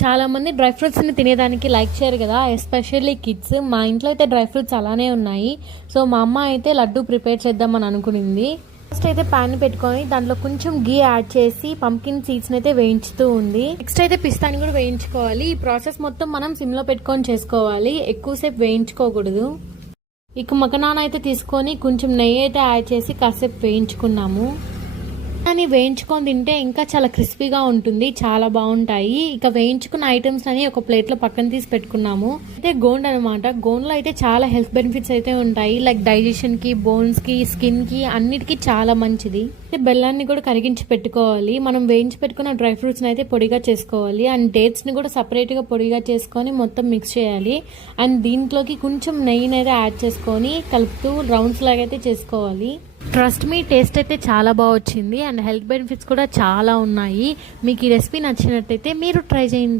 చాలా మంది డ్రై ఫ్రూట్స్ని తినేదానికి లైక్ చేయరు కదా, ఎస్పెషల్లీ కిడ్స్. మా ఇంట్లో అయితే డ్రై ఫ్రూట్స్ అలానే ఉన్నాయి. సో మా అమ్మ అయితే లడ్డు ప్రిపేర్ చేద్దామని అనుకునింది. ఫస్ట్ అయితే ప్యాన్ పెట్టుకొని దాంట్లో కొంచెం గీ యాడ్ చేసి పంకిన్ సీడ్స్ అయితే వేయించుతూ ఉంది. నెక్స్ట్ అయితే పిస్తాని కూడా వేయించుకోవాలి. ఈ ప్రాసెస్ మొత్తం మనం సిమ్ లో పెట్టుకొని చేసుకోవాలి, ఎక్కువసేపు వేయించుకోకూడదు. ఇక మకనాన్ అయితే తీసుకొని కొంచెం నెయ్యి అయితే యాడ్ చేసి కాసేపు వేయించుకున్నాము. అని వేయించుకొని తింటే ఇంకా చాలా క్రిస్పీగా ఉంటుంది, చాలా బాగుంటాయి. ఇక వేయించుకున్న ఐటమ్స్ అని ఒక ప్లేట్లో పక్కన తీసి పెట్టుకున్నాము. అయితే గోండ్ అనమాట. గోండ్లో అయితే చాలా హెల్త్ బెనిఫిట్స్ అయితే ఉంటాయి, లైక్ డైజెషన్ కి, బోన్స్ కి, స్కిన్ కి అన్నిటికీ చాలా మంచిది. అయితే బెల్లాన్ని కూడా కరిగించి పెట్టుకోవాలి. మనం వేయించి పెట్టుకున్న డ్రై ఫ్రూట్స్ అయితే పొడిగా చేసుకోవాలి. అండ్ డేట్స్ ని కూడా సపరేట్ గా పొడిగా చేసుకొని మొత్తం మిక్స్ చేయాలి. అండ్ దీంట్లోకి కొంచెం నెయ్యిని అయితే యాడ్ చేసుకొని కలుపుతూ రౌండ్స్ లాగా అయితే చేసుకోవాలి. ట్రస్ట్ మీ, టేస్ట్ అయితే చాలా బాగా వచ్చింది. అండ్ హెల్త్ బెనిఫిట్స్ కూడా చాలా ఉన్నాయి. మీకు ఈ రెసిపీ నచ్చినట్టయితే మీరు ట్రై చేయండి.